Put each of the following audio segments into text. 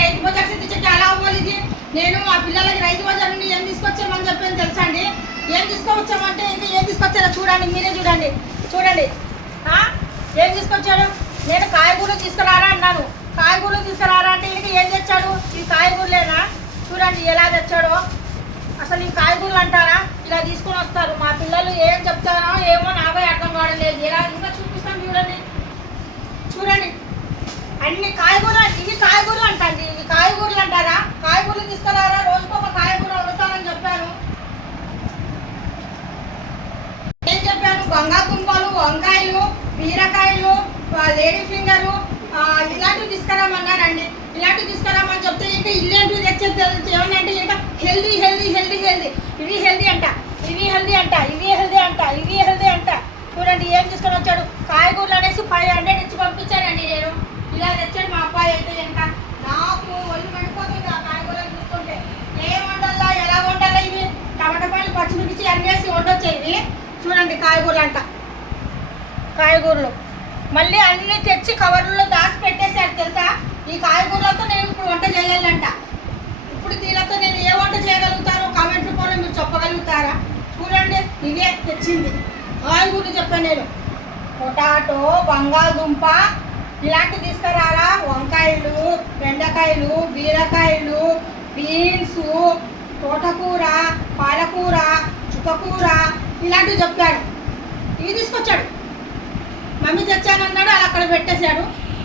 రైతు బజార్ తెచ్చే చాలా అవ్వాలి. నేను మా పిల్లలకి రైతు బజార్ నుండి ఏం తీసుకొచ్చామని చెప్పని తెలుసా అండి? ఏం తీసుకొచ్చామంటే ఇంకా ఏం తీసుకొచ్చారో చూడండి, మీరే చూడండి. చూడండి ఏం తీసుకొచ్చాడు. నేను కాయగూరలు తీసుకురారా అన్నాను. కాయగూరలు తీసుకురారా అంటే ఇంకా ఏం తెచ్చాడు? ఈ కాయగూరలేనా? చూడండి ఎలా తెచ్చాడో. అసలు ఈ కాయగూరలు అంటారా? ఇలా తీసుకొని వస్తారు. మా పిల్లలు ఏం చెప్తారో ఏమో నాకే అర్థం కావడం లేదు. ఎలా ఇంకా చూపిస్తాను చూడండి. చూడండి అన్ని కాయగూరలు. ఇవి కాయగూరలు అంటండి. ఇవి కాయగూరలు అంటారా? కాయగూరలు తీసుకురారా, రోజుకు ఒక కాయగూర వండుతానని చెప్పాను. ఏం చెప్పాను? బంగాళదుంపలు, వంకాయలు, బీరకాయలు, లేడీ ఫింగరు ఇలాంటివి తీసుకురామన్నానండి. ఇలాంటివి తీసుకురామని చెప్తే ఇంకా ఇల్లేంటివి తెచ్చేది ఏమన్నంటే ఇంకా హెల్దీ హెల్దీ హెల్దీ హెల్దీ. ఇవి హెల్దీ అంట, ఇవి హెల్దీ అంట, ఇవి హెల్దీ అంట, ఇవి హెల్దీ అంట. చూడండి ఏం తీసుకొని వచ్చాడు. కాయగూరలు అనేసి 500 ఇచ్చి పంపించానండి నేను. ఇలా తెచ్చాడు మా అబ్బాయి. అయితే ఇంకా నాకు ఒళ్ళు మండిపోతుంది ఆ కాయగూరలు చూస్తుంటే. ఏం వండాలా, ఎలా వండాలా? ఇవి టమాటాలు, పచ్చిమిర్చి అన్నేసి వండొచ్చు. ఇవి చూడండి కాయగూరలు అంట. కాయగూరలు మళ్ళీ అన్నీ తెచ్చి కవర్లలో దాచి పెట్టేశారు తెలుసా? ఈ కాయగూరలతో నేను ఇప్పుడు వంట చేయాలంట. ఇప్పుడు దీనితో నేను ఏ వంట చేయగలుగుతానో కామెంట్ రూపంలో మీరు చెప్పగలుగుతారా? చూడండి ఇవే తెచ్చింది కాయగూరలు చెప్పాను నేను. పొటాటో, బంగాళదుంప ఇలాంటివి తీసుకురారా. వంకాయలు, బెండకాయలు, బీరకాయలు, బీన్స్, తోటకూర, పాలకూర, చుక్కకూర ఇలాంటివి చెప్పాడు. ఇవి తీసుకొచ్చాడు. మమ్మీ తెచ్చానన్నాడు, అలా అక్కడ పెట్టేశాడు.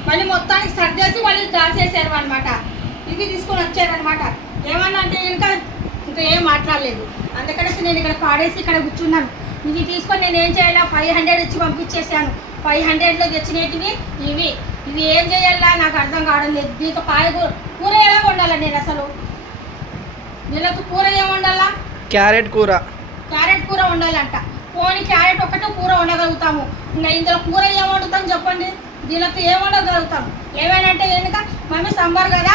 మళ్ళీ మొత్తానికి సర్దేసి మళ్ళీ దాచేసారు అనమాట. ఇవి తీసుకొని వచ్చారనమాట. ఏమన్నా అంటే ఇంకా ఏం మాట్లాడలేదు. అందుకనేసి నేను ఇక్కడ పాడేసి ఇక్కడ కూర్చున్నాను. ఇవి తీసుకొని నేను ఏం చేయాలా? 500 ఇచ్చి పంపించేసాను. 500లో తెచ్చినవి ఇవి. ఇవి ఏం చేయాలా నాకు అర్థం కావడం లేదు. దీంతో కూర ఎలా వండాలా? నేను అసలు వీళ్ళకు కూర ఏం వండాలా? క్యారెట్ కూర. క్యారెట్ కూర వండాలంట. పోనీ క్యారెట్ ఒక్కటే కూర వండగలుగుతాము. ఇంకా ఇందులో కూర ఏం వండుతాం చెప్పండి? దీనితో ఏం వండగలుగుతాం? లెమన్ అంటే ఎందుక? మమ్మీ సమ్మర్ కదా,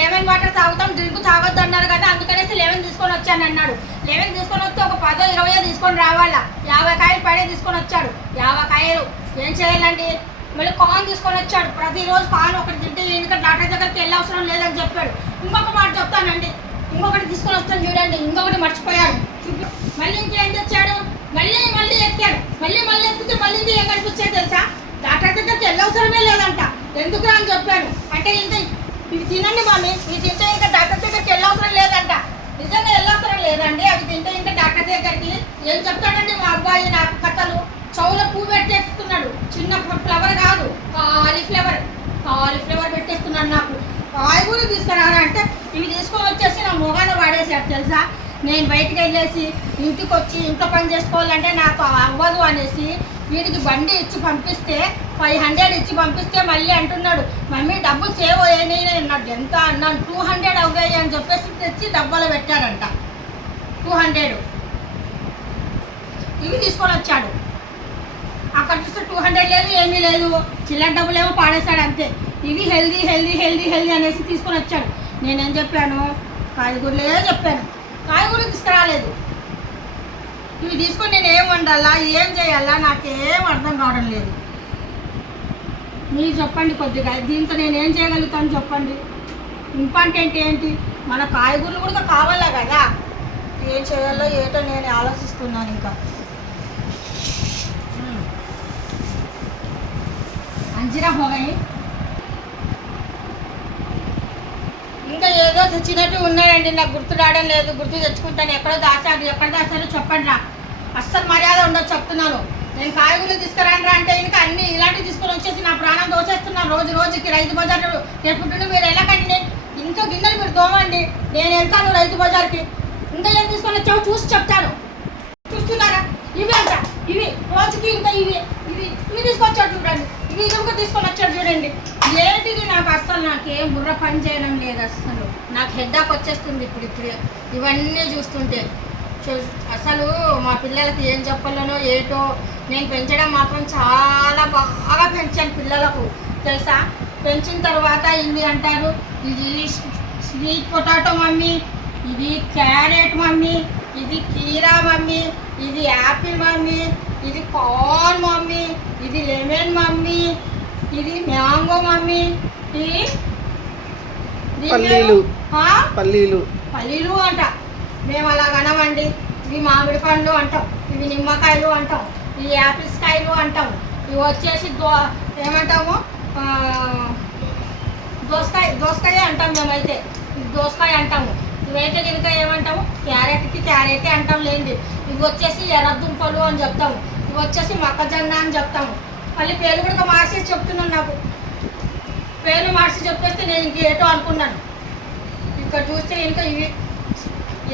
లెమన్ వాటర్ తాగుతాం, డ్రింక్ తాగొద్దు అన్నారు కదా, అందుకనేసి లెమన్ తీసుకొని వచ్చాను అన్నాడు. లెమన్ తీసుకొని వస్తే ఒక 10-20 తీసుకొని రావాలా. 50 కాయలు పడే తీసుకొని వచ్చాడు. 50 కాయలు ఏం చేయాలండి? మళ్ళీ కాన్ తీసుకొని వచ్చాడు. ప్రతిరోజు కాన్ ఒకటి తింటే ఎందుకంటే డాక్టర్ దగ్గరికి వెళ్ళే అవసరం లేదని చెప్పాడు. ఇంకొక మాట చెప్తానండి, ఇంకొకటి తీసుకొని వస్తాను చూడండి. ఇంకొకటి మర్చిపోయాడు. మళ్ళీ ఇంకేం తెచ్చాడు? మళ్ళీ ఎత్తాడు. మళ్ళీ ఎత్తితే మళ్ళీ ఏం కనిపించేది తెలుసా? డాక్టర్ దగ్గరికి వెళ్ళవసరమే లేదంట. ఎందుకురా అని చెప్పాను. అంటే ఇంకా ఇవి తినండి మమ్మీ, ఇవి తింటే ఇంకా డాక్టర్ దగ్గరికి వెళ్ళవసరం లేదంట. నిజంగా వెళ్ళవసరం లేదండి. అవి తింటే ఇంకా డాక్టర్ దగ్గరికి ఏం చెప్తాడండి మా అబ్బాయి నాకు కథలు. చెవులో పువ్వు పెట్టేస్తున్నాడు. చిన్న ఫ్లవర్ కాదు, కాలీఫ్లవర్ పెట్టేస్తున్నాడు నాకు. కాయగూరలు తీసుకురారా అంటే ఇవి తీసుకొని వచ్చేసి నా మొగాన వాడేసాడు తెలుసా? నేను బయటికి వెళ్ళేసి ఇంటికి వచ్చి ఇంట్లో పని చేసుకోవాలంటే నాకు అవ్వదు అనేసి వీడికి బండి ఇచ్చి పంపిస్తే 500 ఇచ్చి పంపిస్తే మళ్ళీ అంటున్నాడు మమ్మీ డబ్బులు సేవ్ అయ్యాయి అన్నాడు. ఎంత అన్నాను? 200 అవ్వాయి అని చెప్పేసి తెచ్చి డబ్బాలో పెట్టాడంట. 200 ఇవి తీసుకొని వచ్చాడు. అక్కడ చూస్తే 200 లేదు, ఏమీ లేదు. చిల్లర డబ్బులు ఏమో పాడేశాడు అంతే. ఇవి హెల్దీ హెల్దీ హెల్దీ హెల్దీ అనేసి తీసుకొని వచ్చాడు. నేనేం చెప్పాను? కాయగూరలే చెప్పాను. కాయగూరలు తీసుకురాలేదు. ఇవి తీసుకొని నేను ఏం వండాలా, ఏం చేయాలా నాకేం అర్థం కావడం లేదు. మీరు చెప్పండి కొద్దిగా. దీంతో నేను ఏం చేయగలుగుతాను చెప్పండి. ఇంపార్టెంట్ ఏంటి? మన కాయగూరలు కూడా కావాలా కదా. ఏం చేయాలో ఏటో నేను ఆలోచిస్తున్నాను. ఇంకా అంజిరా హోగాయి ఇంకా ఏదో తెచ్చినట్టు ఉన్నాడండి. నాకు గుర్తు రావడం లేదు. గుర్తు తెచ్చుకుంటాను. ఎక్కడ దాచారు చెప్పండి. రా అస్సలు మర్యాద ఉండదు చెప్తున్నాను. నేను కాయగూరలు తీసుకురాండ్రా అంటే ఇంకా అన్ని ఇలాంటివి తీసుకొని వచ్చేసి నా ప్రాణం దోసేస్తున్నాను. రోజుకి రైతు బజార్ ఎప్పుడు మీరు వెళ్ళకండి. ఇంకా గిన్నెలు మీరు తోమండి, నేను వెళ్తాను రైతు బజార్కి. ఇంకా ఏం తీసుకొని వచ్చావు చూసి చెప్తాను. చూస్తున్నారా? ఇవి అంట. ఇవి రోజుకి ఇంకా ఇవి తీసుకొచ్చాడు చూడండి. ఇవి ఇంకా తీసుకొని వచ్చాడు చూడండి. ఏంటిది? నాకేం బుర్ర పని చేయడం లేదు అసలు. నాకు హెడ్డాక్ వచ్చేస్తుంది ఇప్పుడు ఇవన్నీ చూస్తుంటే. అసలు మా పిల్లలకి ఏం చెప్పాలనో ఏటో. నేను పెంచడం మాత్రం చాలా బాగా పెంచాను పిల్లలకు తెలుసా. పెంచిన తర్వాత ఇవి అంటారు, ఇది స్వీట్ పొటాటో మమ్మీ, ఇది క్యారెట్ మమ్మీ, ఇది కీరా మమ్మీ, ఇది యాపిల్ మమ్మీ, ఇది కార్న్ మమ్మీ, ఇది లెమన్ మమ్మీ, ఇది మ్యాంగో మమ్మీ, ఇది పల్లీలు పల్లీలు పల్లీలు అంట. మేము అలా అనమండి. ఇవి మామిడి పండ్లు అంటాం, ఇవి నిమ్మకాయలు అంటాం, ఇవి యాపిల్స్ కాయలు అంటాం, ఇవి వచ్చేసి ఏమంటాము దోసకాయ అంటాం. మేమైతే దోసకాయ అంటాము. ఇవైతే కనుక ఏమంటాము క్యారెట్కి క్యారెటే అంటాం లేండి. ఇవి వచ్చేసి ఎర్రదుంపలు అని చెప్తాము, ఇవి వచ్చేసి మొక్కజొన్న అని చెప్తాము. మళ్ళీ పేరు కూడా మార్చేసి చెప్తున్నాను. నాకు పేర్లు మార్చి చెప్పేస్తే నేను ఇంకేటో అనుకున్నాను. ఇక్కడ చూస్తే ఇంకా ఇవి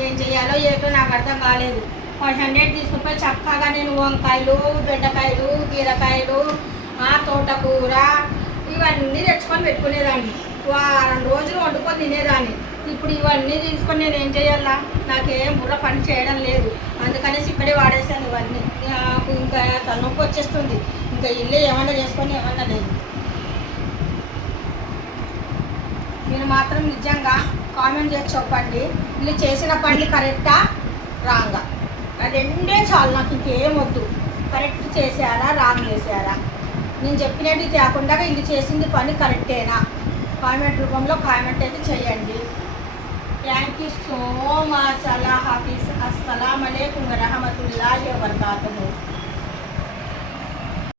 ఏం చేయాలో ఏటో నాకు అర్థం కాలేదు. 100 తీసుకుపోయి చక్కగా నేను వంకాయలు, బెండకాయలు, బీరకాయలు, తోటకూర ఇవన్నీ తెచ్చుకొని పెట్టుకునేదాన్ని. వారం రోజులు వండుకొని తినేదాన్ని. ఇప్పుడు ఇవన్నీ తీసుకొని నేను ఏం చేయాలా? నాకేం బుర్ర పని చేయడం లేదు. అందుకనేసి ఇక్కడే వాడేసాను ఇవన్నీ. నాకు ఇంకా తలనొప్పి వచ్చేస్తుంది. ఇంకా ఇల్లు ఏమన్నా చేసుకొని ఏమన్నా లేదు. మీరు మాత్రం నిజంగా కామెంట్ చేసి చెప్పండి, వీళ్ళు చేసిన పని కరెక్టా రాంగా? రెండే చాలు, నాకు ఇంకేం వద్దు. కరెక్ట్ చేశారా రాంగ్ చేశారా? నేను చెప్పినట్టు కాకుండా ఇది చేసింది పని కరెక్టేనా? కామెంట్ రూపంలో కామెంట్ అయితే చేయండి. Thank you so much. అల్లా హాఫీజ్. అస్సలాము అలైకుం వరహమతుల్లాహి వబరకాతుహు.